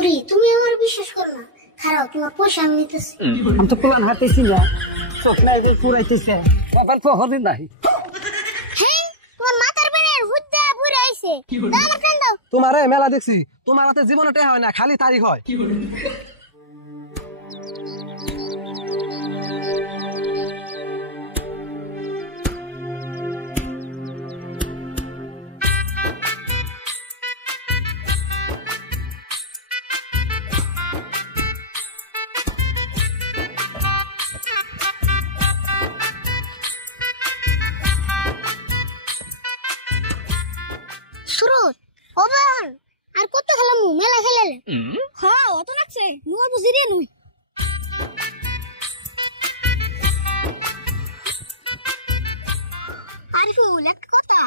বুড়ি তুমি আমার বিশ্বাস করো না, খারাপ তোমার পয়সা আমি নিতেছি। আমি তো প্লান হাঁটেছি না, চোখ নাই পুরাইতেছে, মোবাইল পহরি নাই। হ্যাঁ তোমার মাথার বেড়ে হুদ্দা বুড়ে আইছে, দাও আমার ফোন দাও। তোমার মেলা দেখছি, তোমার হাতে জীবনে টেহা হয় না, খালি তারিখ হয়। সুরজ ওবান আর কত খেলামু, মেলা খেলালে। হ্যাঁ অত লাগছে, নুয়ার বুঝি রে নুই। আরিফুল একটা কথা,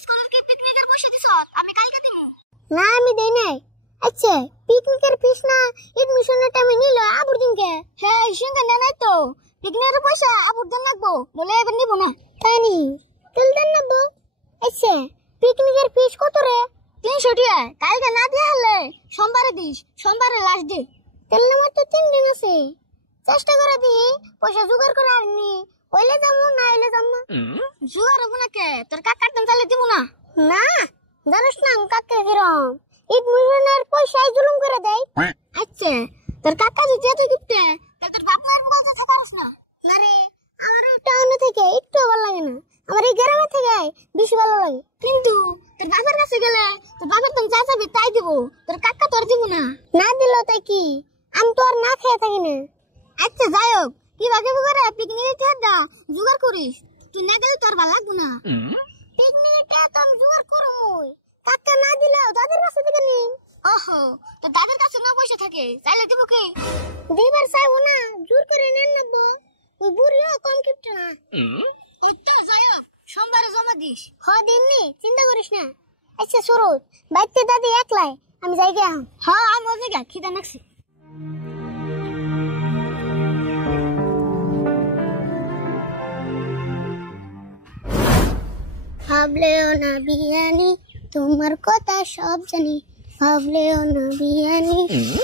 স্কুলের কি পিকনিকের পয়সা দিছ? আমি কালকে দিব। না আমি দেই নাই। আচ্ছা পিকনিকের ফিস না এডমিশনের টাইমে নিল আবুর দিনকে। হ্যাঁ সঙ্গে না নাই তো, পিকনিকের পয়সা আবুর দিন লাগবো, বলে এবার নিব না। তাই নি তেল দেন নাবো। আচ্ছা পিকনিকের ফিস কত রে? 300 টাকা। কালকে না দিয়ে হলে সোমবারে দিস, সোমবারে লাস্ট ডে। তেল নেওয়ার তো 3 দিন আছে, চেষ্টা করে দি পয়সা জোগাড় করে আনি, হইলে যাবো না হইলে যাবো না। জোগাড় হবো না কে, তোর কাকার দাম চাইলে দিব না। না জানিস না কাকা কিরম ঈদ মিলনের পয়সায় জুলুম করে দেয়। আচ্ছা তোর কাকা যদি এত গিফটে, তাহলে তোর বাপ মায়ের বলতে থাকারস না। না রে আমার টাউনে থেকে একটু ভালো লাগে না, আমার এই গ্রামে থেকে বেশি ভালো লাগে। কিন্তু তোর বাবার কাছে গেলে তোর বাবার তুমি যা চাবি তাই দিব, তোর কাকা তোর দিব না। না দিল তাই কি, আমি তো আর না খেয়ে থাকি না। আচ্ছা যাই হোক, কি ভাগে করে পিকনিকের টাকা জোগাড় করিস, তুই না গেলে তোর ভালো লাগবে না। পিকনিকের টাকা তো আমি জোগাড় করবই, কাকা না দিলেও দাদার কাছে থেকে নিন। ওহো তো দাদার কাছে না পয়সা থাকে, চাইলে দিব কি? দিবার চাইবো না, জোর করে নেন নেবো, ওই বুড়িও কম কিপটা না। ওইটা যাই হোক সোমবারে জমা দিস। দিননি চিন্তা করিস না। আচ্ছা সুরজ বাইতে দাদি একলাই, আমি যাই গা। হ্যাঁ আমি ওই জায়গা খিদা নাকছি। ভাবলেও না বিয়ানি তোমার কথা সব জানি, ভাবলেও না বিয়ানি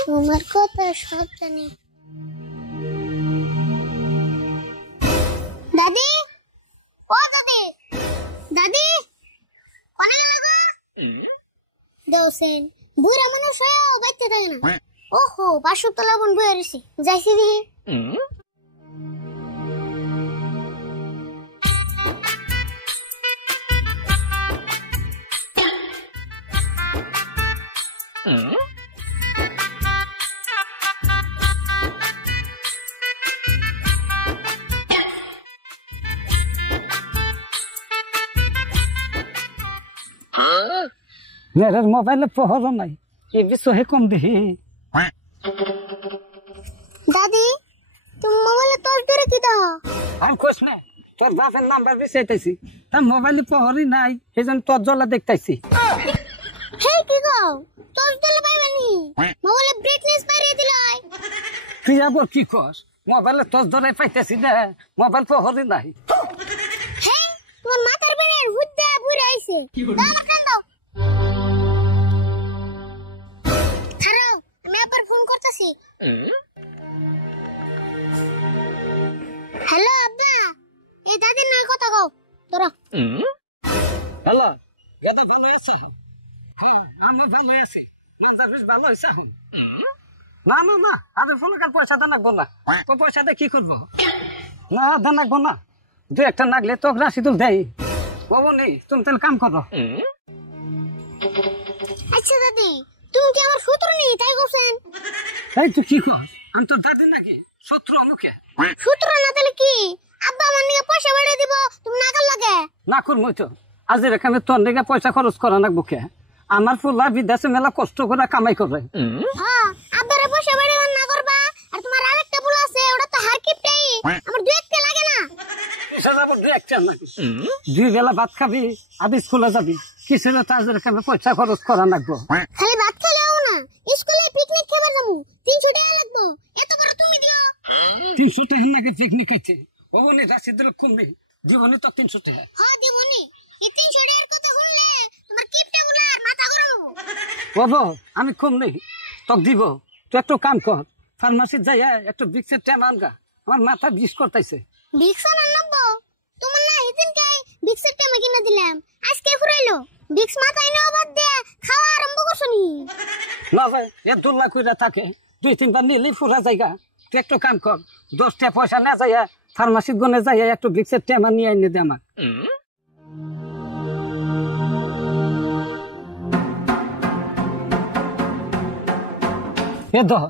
তোমার কথা সব জানি। দাদি ও দাদি, দাদি কোনে গেল গো? দোসেন বুড়া মানুষ হয়ে বাইতে থাকে না। ওহো বাসুতলা বোন বইয়া রইছে, যাইছি দি। মেয়ের মোবাইলে পহর নাই, এ বিষয়ে কম দেখি। দাদি তুমি মোবাইলে তোর ধরে কি দাও? আমি কোস না, তোর বাপের নাম্বার বিচাইতেছি, তার মোবাইলে পহরই নাই, এই জন্য তোর জ্বলা দেখতেছি। হে কি গো তোর দিলে পাইবানি, মোবাইলে ব্রাইটনেস বাড়িয়ে দিলাই। তুই আবার কি কস? মোবাইলে তোর ধরে পাইতেছি না, মোবাইল পহরই নাই। হে তোমার মাথার বেড়ে হুদ্দা বুড়ে আইছে, দাও আমার ফোন দাও। খারাও আমি আবার ফোন করতেছি। হ্যালো আব্বা, এই দাদির নয় কথা কও তোরা। হ্যালো গাদা ভালো আছে? হ্যাঁ আমি ভালো আছি, ভালো আছে। না না না আরে ফোন কার পয়সা দেন লাগবো না, তো পয়সা দিয়ে কি করবো? না দেন লাগবো না, দু একটা নাগলে তো রাশিদুল দেয়। বাবু নেই তুমি তাহলে কাম করো। আচ্ছা দাদি তুমি কি আমার শত্রু নেই তাই কইছেন? এই তুই কি কর? আমি তোর দাদি নাকি শত্রু? অনুকে শত্রু না তাহলে কি? আব্বা আমার নিয়ে পয়সা বাড়িয়ে দিব, তুমি না কর লাগে না করবো তো। আজ এখানে তোর দিকে পয়সা খরচ করা লাগবো কে? আমার ফুলা বিদেশে মেলা কষ্ট করে কামাই করে। হ্যাঁ আব্বারে পয়সা বাড়িয়ে না করবা, আর তোমার আরেকটা ফুল আছে ওটা তো হারকিপটাই, আমার দুই একটা লাগে না। দুই বেলা ভাত খাবি, আদি স্কুলে যাবি, কিসের তাজ এখানে পয়সা খরচ করা লাগবো? খালি ভাত খেলেও না, স্কুলে পিকনিক খাবার যাবো, 300 টাকা লাগবো, এত করে তুমি দিও। 300 টাকা নাকি পিকনিক আছে? ওবনি রাশিদুল কমবি জীবনে তো 300 টাকা। হ্যাঁ দিবনি, এই 300 টাকার কথা শুনলে তোমার কিপটা বলার মাথা গরম হবে। বাবা আমি কম নেই, তোক দিব তুই একটু কাম কর ফার্মাসিত যাই একটু বিক্সের টেম আনগা আমার মাথা বিষ করতেছে ভিক্স আনবো তোমার না সেদিন কাই ভিক্সের টাইমে কিনে দিলাম আজকে ফুরাইলো ভিক্স মাথায় নেওয়া বাদ দিয়ে খাওয়া আরম্ভ করছনি না ভাই এ দুল্লা কইরা থাকে 2-3 বার নিলে পুরা জায়গা তুই একটু কাম কর 10 টাকা পয়সা না যাইয়া ফার্মাসিত গনে যাইয়া একটু বিক্সের টেম নিয়ে এনে দে আমার এ দহ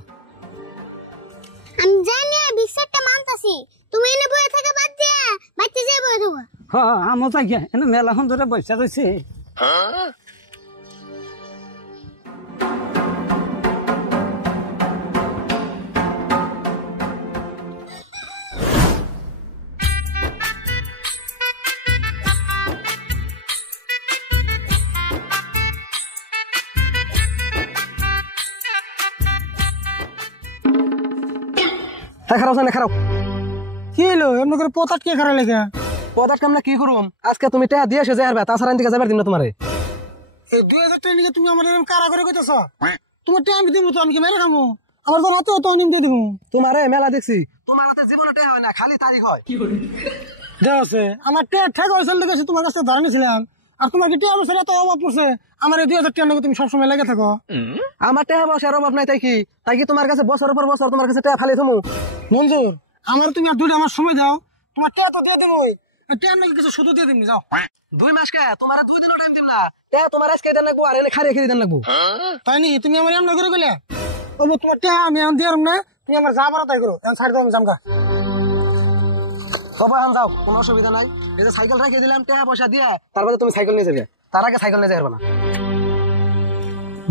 আমি জানি ভিক্সের টাইম আনতাছি তুমি এনে বয়ে থাকা বাদ দিয়ে বাইতে যাই বয়ে দেবো হ্যাঁ আমও যাই এনে মেলাখন ধরে বসে রয়েছে খারাপ না খারাপ কি হলো এমন করে পতাট কে খারাপ লেগে পদার্থ কামনা কি করুম আজকে তুমি টাকা দিয়ে এসে যাবে তাছাড়া দিকে যাবার দিন না তোমারে এই 2000 টাকা নিয়ে তুমি আমার এরকম কারা করে কইতেছ তোমার টাইম দিব তো আমি কি মেরে খামু আমার তো রাতে তো নিম দিয়ে দিব তোমারে মেলা দেখছি তোমার হাতে জীবনে টাকা হয় না খালি তারিখ হয় দেওছে আমার টেক ঠেক হয়েছিল দেখেছি তোমার কাছে ধরে নিয়েছিলাম আর তোমার কি টেক অবস্থা এত অভাব পড়ছে আমার এই 2000 টাকা নিয়ে তুমি সবসময় লেগে থাকো আমার টাকা পয়সার অভাব নাই তাই কি তোমার কাছে বছরের পর বছর তোমার কাছে টাকা খালি থমু মঞ্জুর আমার তুমি আর দুইটা আমার সময় দাও তোমার টেক তো দিয়ে দেবই টেক নাকি কিছু শুধু দিয়ে দিবনি যাও 2 মাস কে তোমার 2 দিনও টাইম দিম না টাকা তোমার আজকে দেন লাগবো আর এনে খারিয়ে খেয়ে দেন লাগবো তাই নি তুমি আমার এমন করে গেলে ও তোমার টেক আমি এখন দিয়ে না তুমি আমার যা পারো তাই করো এখন ছাড় দাও আমি জামগা তবে এখন যাও কোনো অসুবিধা নাই এই যে সাইকেল রেখে দিলাম টাকা পয়সা দিয়ে তারপরে তুমি সাইকেল নিয়ে যাবে তার আগে সাইকেল নিয়ে যাবে না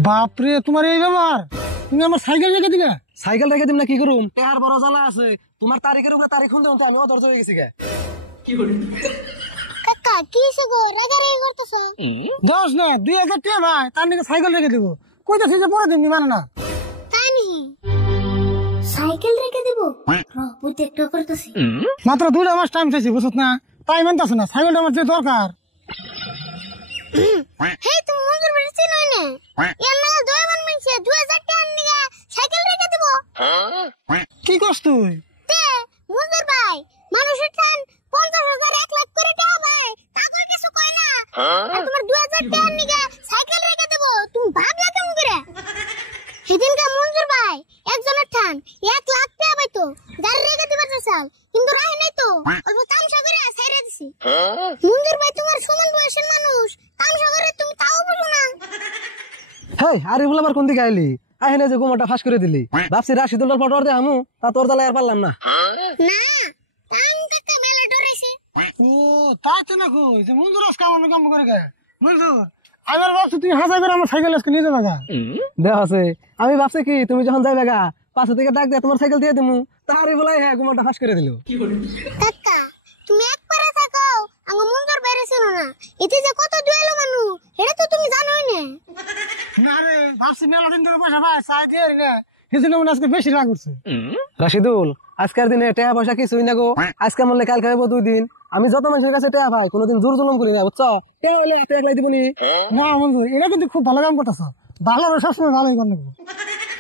বাপরে তোমার এই ব্যাপার তুমি আমার সাইকেল রেখে দিবে সাইকেল রেখে দিম না কি করুম টাকার বড় জ্বালা আছে তোমার তারিখের উপরে তারিখ শুনতে আমি অধৈর্য হয়ে গেছি গে কাকা কি সগো রাগারাগি করতেছ দোষ না 2000 টাকা ভাই তার নাকি সাইকেল রেখে দিব কইতাছি যে পরে দিন মানে না তাই নি সাইকেল রেখে দেব বুদ্ধি একটু করতেছি মাত্র 2 মাস টাইম চাইছি বুঝছ না তাই মানতাছ না সাইকেলটা আমার যে দরকার হে তুমি মঞ্জুর বাড়ি চিনোই না এর না 2 মান মানছে 2000 টাকা নিয়ে সাইকেল রেখে দেব কি করছ তুই তে মঞ্জুর ভাই মানুষের টান 50,000 1 লাখ করে টাকা ভাই তাকর কিছু কই না আর তোমার 2000 টাকা নিয়ে সাইকেল রেখে দেব তুমি ভাবলা কেমন করে সেদিনকে মঞ্জুর ভাই একজনের টান 1 লাখ টাকা পাইতো গাড়ি রেখে দিবার চাল কিন্তু রাহি নাই তো অল্প তামসা করে ছাইরা দিছি মঞ্জুর ভাই তোমার সমান বয়সের মানুষ তামসা করে তুমি তাও বুঝো না হেই আরে বল আবার কোন দিকে আইলি আইনে যে গোমটা ফাঁস করে দিলি ভাবছি রাশিদুল্লার ফটো দে আমু তা তোর জ্বালা আর পারলাম না না তাম কাকা মেলা ডরেছে ও তাই তো না কই যে মঞ্জুর আজকে আমার কাম করে গে মঞ্জুর আবার ভাবছি তুই হাসা করে আমার সাইকেল আজকে নিয়ে যাবা দেখ আছে আমি ভাবছি কি তুমি যখন যাইবে গা পাশে থেকে ডাক দিয়ে তোমার সাইকেল দিয়ে দিমু তাহারে বলাই হ্যাঁ গোমটা ফাঁস করে দিল কাকা তুমি একবারে থাকো আমার মঞ্জুর বাইরে ছিল না এতে যে কত দুয়েলো মানুষ এটা তো তুমি জানোই না না রে ভাবছি মেলা দিন ধরে পয়সা ভাই সাই দিয়ে রে সেজন্য মনে আজকে বেশি রাগ করছে রাশিদুল আজকের দিনে টাকা পয়সা কিছুই না গো আজকে মনে কাল খাইবো 2 দিন আমি যত মানুষের কাছে টাকা পাই কোনোদিন জোর জুলুম করি না বুঝছো টাকা হলে হাতে একলাই দিবনি না মঞ্জুর এটা কিন্তু খুব ভালো কাম করতেছ ভালো সবসময় ভালোই করবে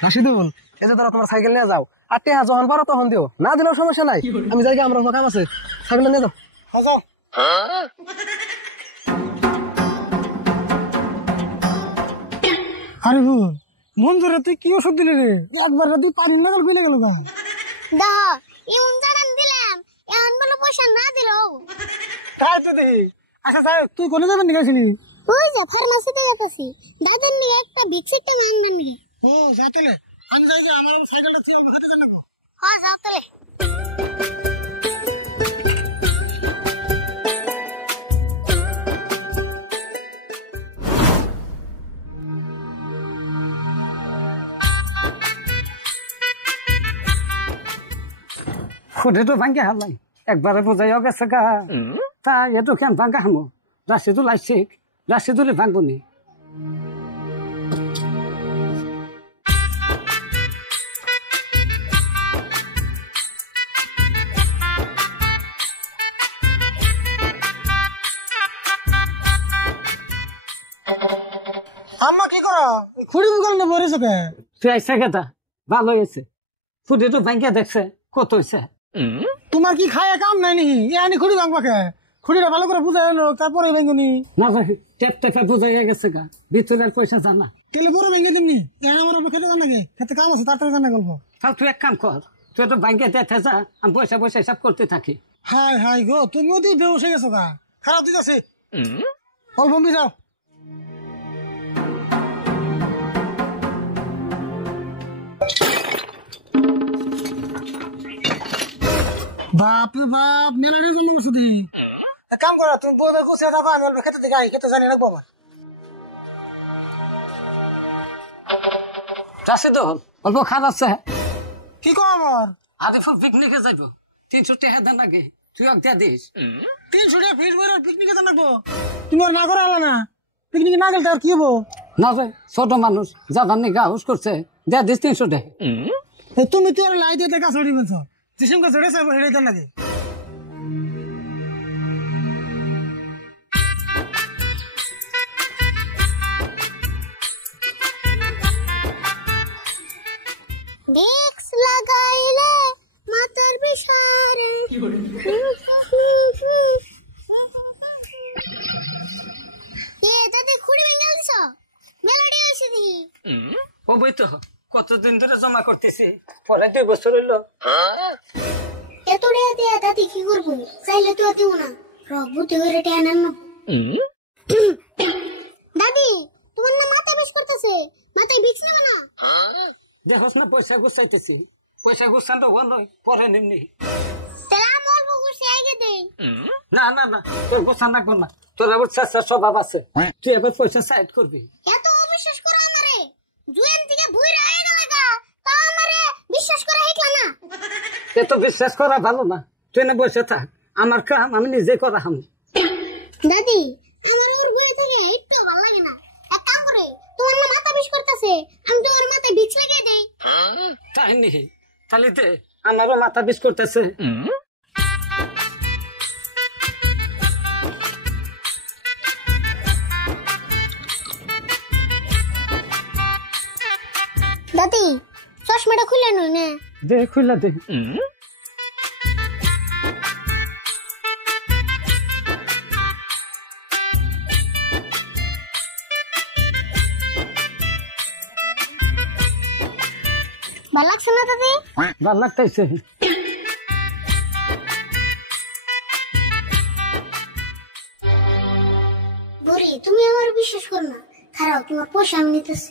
রাশিদুল এই যে তোমরা তোমার সাইকেল নিয়ে যাও আর টাকা যখন পারো তখন দিও না দিলেও সমস্যা নাই আমি যাই আমরা কাম আছে সাইকেল নিয়ে যাও আরে ভুল মঞ্জুরে তুই কি ওষুধ দিলি রে একবার রাতে পানি নাগাল খুলে গেল গা দাও এমন জানান দিলাম এখন বলো পয়সা না দিলো তাই তো দেখি আচ্ছা যাই তুই কোনে যাবেন নিয়েছিলি ওই যে ফার্মাসিতে গেছি দাদার নিয়ে একটা বিক্সিট টাইম আনবেন নাকি ও যা তাহলে আমি যাই যে আমার সাইকেলটা ছিল আমাকে দিবেন না হ্যাঁ যাও তাহলে খুঁটে তো ভাঙ্গে হারলাই একবারে বোঝাই গেছে গা তা এটু কেন ভাঙ্গা হামো রাশিদুল আইসে রাশিদুলে ভাঙবো নি আম্মা কি করো খুঁড়ি দোকানে বসেছো কে তুই আইসা গেদা ভালো হয়েছে ফুটে তো ভাঙ্গিয়া দেখছে কত হয়েছে তোমার কি খায় কাম নাই নি আনি খুঁড়ি ভাঙবাকে খুঁড়িটা ভালো করে বুঝাই এলো তারপরে ভেঙ্গুনি না ভাই টেপ টেপে বুঝাইয়া গেছে গা ভিতরের পয়সা জানা তেলে বড় ভেঙে দিমনি আমার খেতে জান নাকি খেতে কাম আছে তাড়াতাড়ি জানা গল্প তাহলে তুই এক কাম কর তুই তো ভাঙ্গিয়া দেখে যা আমি পয়সা পয়সা হিসাব করতে থাকি হাই হাই গো তুমিও তুই বেউসে গেছো গা খারাপ দিতে আছে অল্প যাও বাপ রে বাপ মেলানির জন্য বসে দি কাম করো তুমি বউকে গুছিয়ে যাবা আমি অল্প খেতে দিকে খেতে জানি রাখবো আমার চাষে তো অল্প খারাপ আছে কি কো আমার আদিফুল পিকনিকে যাইব 300 টাকা দেন নাকি তুই এক দিয়ে দিস 300 টাকা ফিস বড় পিকনিকে জান রাখবো তুমি আর না করে আলা না পিকনিকে না গেলে আর কি হবো না রে ছোট মানুষ যা ধান গা হুস করছে দিয়ে দিস 300 টাকা তুমি তো আর লাই দিয়ে কাজ হড়ি বলছো জিসিম কাজ হড়েছে হেড়ে দেন নাকি ভিক্স লাগাইলে মাথার বিষারে দাদি খুঁড়ি ভেঙে দিছ মেলাডি হয়েছে দেখি ও বই তো কতদিন ধরে জমা করতেছি পরে 2 বছর হইলো এত টাকা দিয়ে দাদি কি করবো চাইলে তো দিও না রঘুতে হয়ে টাকা নেন না দাদি তোমার না মাথা বেশ করতেছে মাথায় ভিক্স নেবে না দেখোস না পয়সা গুছাইতেছি পয়সা গুছান তো হলো পরে নিমনি তাহলে আমি অল্প করছি আগে দেই না না না তোর গুছান রাখবো না তোর আবার চাষার স্বভাব আছে তুই এবার পয়সা সাইড করবি এত অবিশ্বাস করো আমারে জুয়েন থেকে বুইরা আয়ে গেল গা তা আমারে বিশ্বাস করা হিকলা না এত বিশ্বাস করা ভালো না তুই না বসে থাক আমার কাম আমি নিজে করা হাম দাদি আমার ওর বই থেকে একটু ভালো লাগে না এক কাম করে তোমার না মাথা বিষ করতেছে আমি তোমার মাথায় ভিক্স লাগিয়ে দেই তাই নি তাহলে দে আমারও মাথা বিষ করতেছে দাদি চশমাটা খুলে নই না দে খুলে দে ভালো লাগছে না দাদি ভাল লাগতেছে বুড়ি তুমি আমার বিশ্বাস করো না খারাপ তোমার পয়সা আমি নিতেছি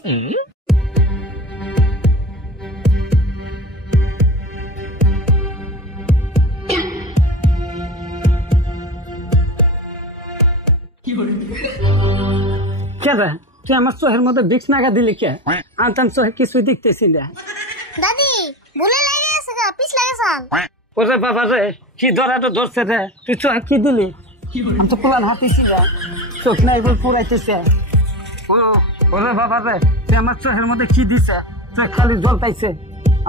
কে রে তুই আমার চোখের মধ্যে ভিক্স নাগা দিলি কে আনতাম চোখে কিছুই দেখতেছি না দাদি ভুলে লাগে আছে গা পিছ লাগে সাল ওরে বাবা রে কি ধরাটা ধরছে রে তুই চোখে কি দিলি আমি তো পুরান হাতিছি রে চোখ নাই বল পুরাইতেছে ওরে বাবা রে তুই আমার চোখের মধ্যে কি দিছে চোখ খালি জল পাইছে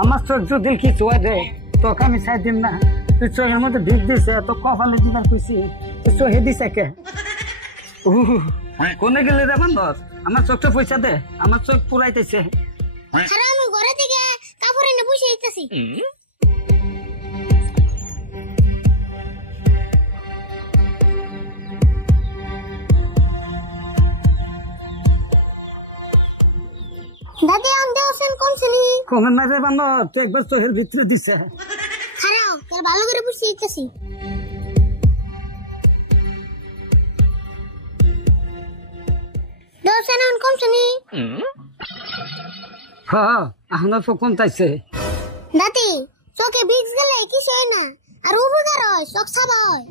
আমার চোখ যদি কিছু হয় রে তোকে আমি চাই দিম না তুই চোখের মধ্যে ভিক দিছে তো কপালে দিবার কইছি তুই চোখে দিছে কে কোনে গেলে রে বান্দর আমার চোখটা পয়সা দে আমার চোখ পুরাইতেছে খারাপ আমি ঘরে থেকে কাপড় এনে বসে দিতেছি দাদি আমি দেওছেন কোন শ্রেণী কমেন না রে বান্দর তুই একবার চোখের ভিতরে দিছে খারাপ তার ভালো করে বসে দিতেছি দেওছেন কোন শ্রেণী হ্যাঁ এখন তো কম তাইছে দাদি চোখে ভিক্স গেলে কিছু হয় না আর উপকার হয় চোখ সাবা হয়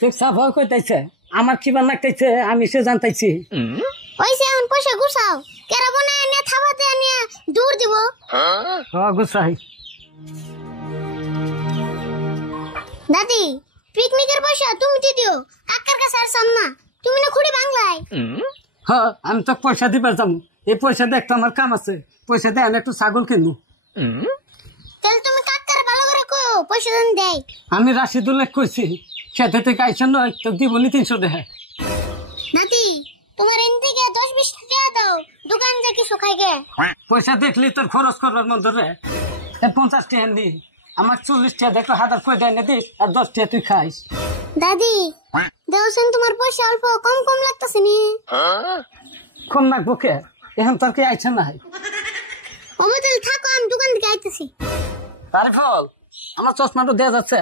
চোখ সাফ হয় কইতাইছে আমার কি বান লাগতেছে আমি সে জানতাইছি ওইসে এখন পয়সা গুছাও কেরা বনে এনে থাবাতে এনে দূর দিব হ্যাঁ গুছাই দাদি পিকনিকের পয়সা তুমি দিও কাকার কাছে আর সামনা তুমি না খুঁড়ি বাংলায় হ্যাঁ আমি তো পয়সা দিবার যাবো এই পয়সা দিয়ে একটা আমার কাম আছে পয়সা দিয়ে আমি একটু ছাগল কিনবো তাহলে তুমি কাকার ভালো করে কও পয়সা দেন দেয় আমি রাশিদুল্লাহ কইছি খেতে থেকে আইসন নয় তো দিবনি 300 টাকা দাদি তোমার এন থেকে 10-20 টাকা দাও দোকান যা কিছু খাই গে পয়সা দেখলি তোর খরচ করবার মন ধরে 50 টাকা নি আমার 40 টাকা দেখো হাজার কই দেয় না দিস আর 10 টাকা তুই খাইস দাদি দেওছেন তোমার পয়সা অল্প কম কম লাগতেছে নি কম না বুকে এখন তোর কি আইছে না আমাদের থাকো আমি দোকান থেকে আইতেছি তারিফল আমার চশমাটা দেয়া যাচ্ছে